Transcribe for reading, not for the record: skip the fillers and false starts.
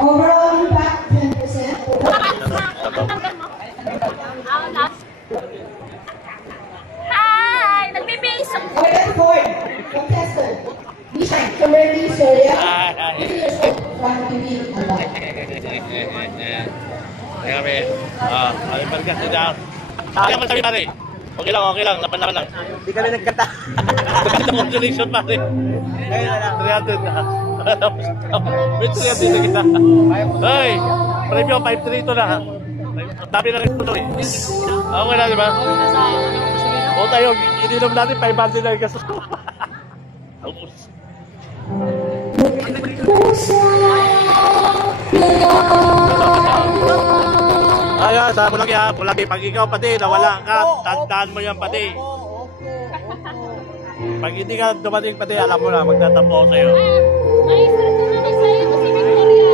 Overall impact, 10%. Hi! Nagbibase! Order 4, contestant. Nishan, Kimberly Soria. 50 years old, from Pipil, Albay. Kaya kami, ay balikan sila. Kaya mo sabi pare. Okay lang, laban lang. Hindi kami nagkata. Congratulations pare. Ngayon na lang. 300 na. May 300 na kita. Hoy, premyo 5-3 ito na. Dami na rin ito eh. Okay na, di ba? O tayo, ininom natin 500 na yung gastos ko. Ayan, sabi mo lang yan, Pulagi, pag ikaw pati, nawala ka, tandaan mo yan pati. Pag hindi ka dumating pati, alam mo na, magtatampo ako sa'yo. Maestro, tumamay sa'yo kasi Victoria.